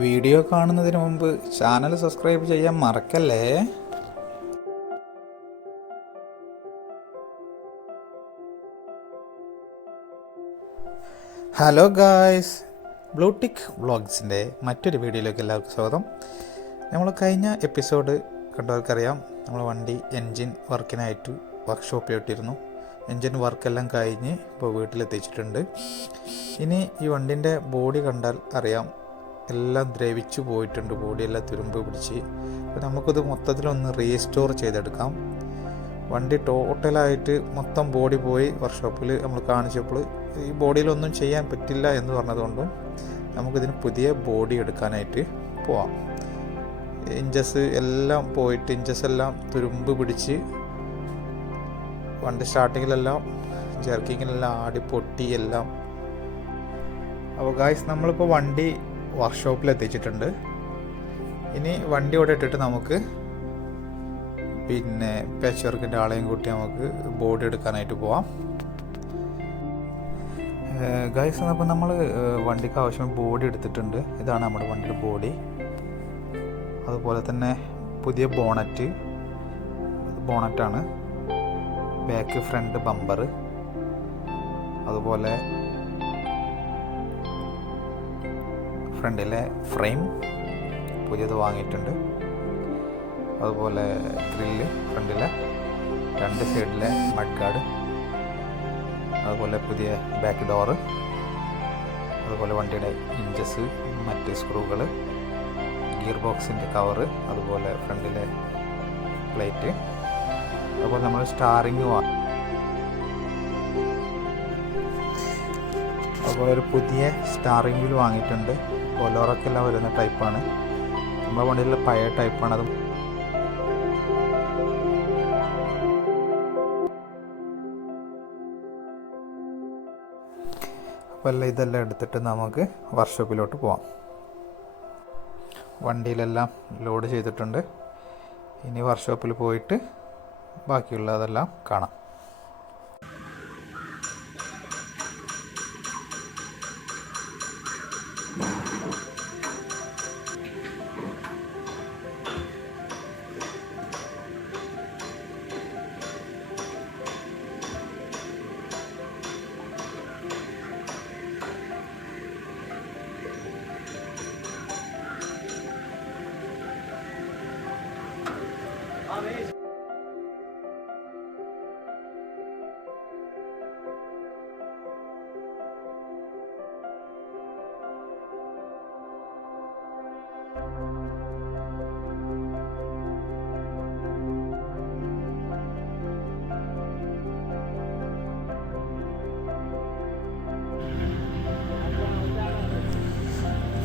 Video കാണുന്നതിന് മുമ്പ് channel subscribe ചെയ്യാൻ മറക്കല്ലേ. ഹലോ ഗായ്സ്, ബ്ലൂടിക് വ്ളോഗ്സിൻ്റെ മറ്റൊരു വീഡിയോയിലേക്ക് എല്ലാവർക്കും സ്വാഗതം. നമ്മൾ കഴിഞ്ഞ എപ്പിസോഡ് കണ്ടവർക്കറിയാം, നമ്മൾ വണ്ടി എൻജിൻ വർക്കിനായിട്ട് വർക്ക്ഷോപ്പിലിട്ടിരുന്നു. എൻജിൻ വർക്കെല്ലാം കഴിഞ്ഞ് ഇപ്പോൾ വീട്ടിലെത്തിച്ചിട്ടുണ്ട്. ഇനി ഈ വണ്ടിൻ്റെ ബോഡി കണ്ടാൽ അറിയാം, എല്ലാം ദ്രവിച്ചു പോയിട്ടുണ്ട്. ബോഡിയെല്ലാം തുരുമ്പ് പിടിച്ച്. അപ്പോൾ നമുക്കിത് മൊത്തത്തിലൊന്ന് റീസ്റ്റോർ ചെയ്തെടുക്കാം. വണ്ടി ടോട്ടലായിട്ട് മൊത്തം ബോഡി പോയി വർക്ക്ഷോപ്പിൽ നമ്മൾ കാണിച്ചപ്പോൾ ഈ ബോഡിയിലൊന്നും ചെയ്യാൻ പറ്റില്ല എന്ന് പറഞ്ഞതുകൊണ്ടും നമുക്കിതിന് പുതിയ ബോഡി എടുക്കാനായിട്ട് പോവാം. ഇഞ്ചസ് എല്ലാം പോയിട്ട്, ഇഞ്ചസ് എല്ലാം തുരുമ്പ് പിടിച്ച് വണ്ടി സ്റ്റാർട്ടിങ്ങിലെല്ലാം ജർക്കിങ്ങിലെല്ലാം ആടി പൊട്ടി എല്ലാം. അപ്പോൾ ഗായ്സ്, നമ്മളിപ്പോൾ വണ്ടി വർക്ക്ഷോപ്പിൽ എത്തിച്ചിട്ടുണ്ട്. ഇനി വണ്ടി ഇവിടെ ഇട്ടിട്ട് നമുക്ക് പാച്ച് വർക്കിൻ്റെ ആളെയും കൂട്ടി നമുക്ക് ബോഡി എടുക്കാനായിട്ട് പോവാം. ഗൈസ്, അപ്പോൾ നമ്മൾ വണ്ടിക്ക് ആവശ്യം ബോഡി എടുത്തിട്ടുണ്ട്. ഇതാണ് നമ്മുടെ വണ്ടിയുടെ ബോഡി. അതുപോലെ തന്നെ പുതിയ ബോണറ്റാണ്, ബാക്ക് ഫ്രണ്ട് ബമ്പർ, അതുപോലെ ഫ്രണ്ടിലെ ഫ്രെയിം പുതിയത് വാങ്ങിയിട്ടുണ്ട്. അതുപോലെ ഗ്രില്ല്, ഫ്രണ്ടിലെ 2 സൈഡിലെ മഡ് ഗാർഡ്, അതുപോലെ പുതിയ ബാക്ക് ഡോറ്, അതുപോലെ വണ്ടിയുടെ ഇഞ്ചസ്, മറ്റ് സ്ക്രൂകൾ, ഗിയർ ബോക്സിൻ്റെ കവറ്, അതുപോലെ ഫ്രണ്ടിലെ പ്ലേറ്റ്, അതുപോലെ നമ്മൾ സ്റ്റാറിങ് അതുപോലെ ഒരു പുതിയ സ്റ്റാറിങ് വീൽ വാങ്ങിയിട്ടുണ്ട്. ബൊലോറൊക്കെല്ലാം വരുന്ന ടൈപ്പാണ്. നമ്മുടെ വണ്ടിയിലെ പഴയ ടൈപ്പാണ്. അത് അപ്പോൾ ഇതെല്ലാം എടുത്തിട്ട് നമുക്ക് വർക്ക്ഷോപ്പിലോട്ട് പോവാം. വണ്ടിയിലെല്ലാം ലോഡ് ചെയ്തിട്ടുണ്ട്. ഇനി വർക്ക്ഷോപ്പിൽ പോയിട്ട് ബാക്കിയുള്ളതെല്ലാം കാണാം.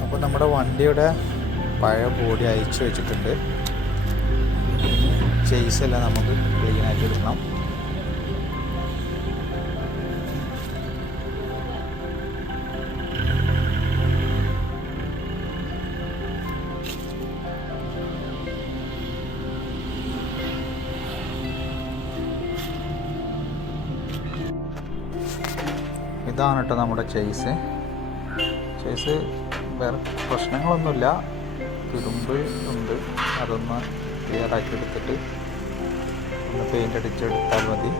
അപ്പോൾ നമ്മുടെ വണ്ടിയുടെ പഴയ ബോഡി അയച്ചു വെച്ചിട്ടുണ്ട്. ചേസെല്ലാം നമുക്ക് ക്ലീനായിട്ട് എടുക്കണം. ഇതാണ് കേട്ടോ നമ്മുടെ ചേസ്. വേറെ പ്രശ്നങ്ങളൊന്നുമില്ല, തുരുമ്പ് ഉണ്ട്. അതൊന്ന് ക്ലിയറാക്കി എടുത്തിട്ട് ഒന്ന് പെയിൻ്റ് അടിച്ചെടുത്താൽ മതി.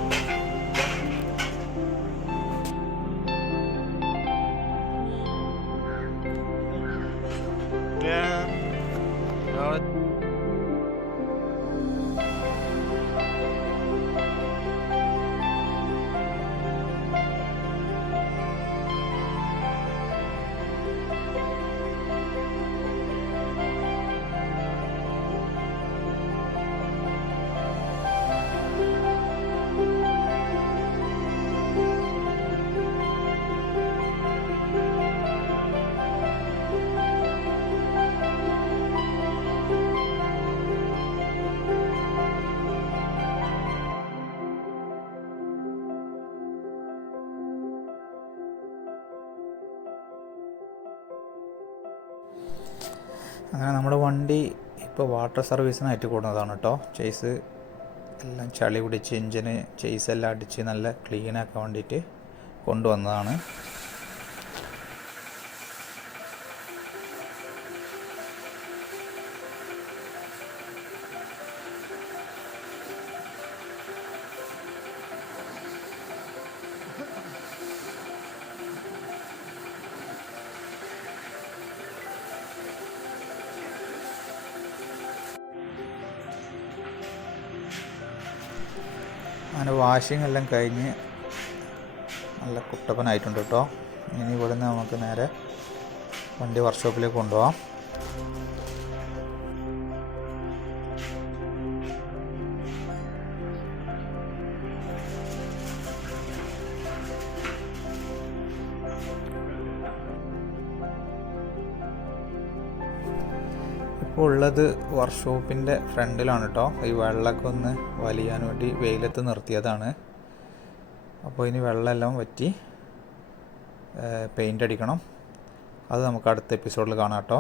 അങ്ങനെ നമ്മുടെ വണ്ടി ഇപ്പോൾ വാട്ടർ സർവീസിനായിട്ട് കൊടുക്കുന്നതാണ് കേട്ടോ. ചേസ് എല്ലാം ചളി പിടിച്ച് എഞ്ചിന് ചേസെല്ലാം അടിച്ച് നല്ല ക്ലീനാക്കാൻ വേണ്ടിയിട്ട് കൊണ്ടുവന്നതാണ്. അങ്ങനെ വാഷിംഗ് എല്ലാം കഴിഞ്ഞ് നല്ല കുട്ടപ്പനായിട്ടുണ്ട് കേട്ടോ. ഇനി ഇവിടുന്ന് നമുക്ക് നേരെ വണ്ടി വർക്ക്ഷോപ്പിലേക്ക് കൊണ്ടുപോകാം. ഇപ്പോൾ ഉള്ളത് വർക്ക്ഷോപ്പിൻ്റെ ഫ്രണ്ടിലാണ് കേട്ടോ. ഈ വെള്ളമൊക്കെ ഒന്ന് വലിയാൻ വേണ്ടി വെയിലത്ത് നിർത്തിയതാണ്. അപ്പോൾ ഇനി വെള്ളമെല്ലാം വറ്റി പെയിൻ്റ് അടിക്കണം. അത് നമുക്ക് അടുത്ത എപ്പിസോഡിൽ കാണാം കേട്ടോ.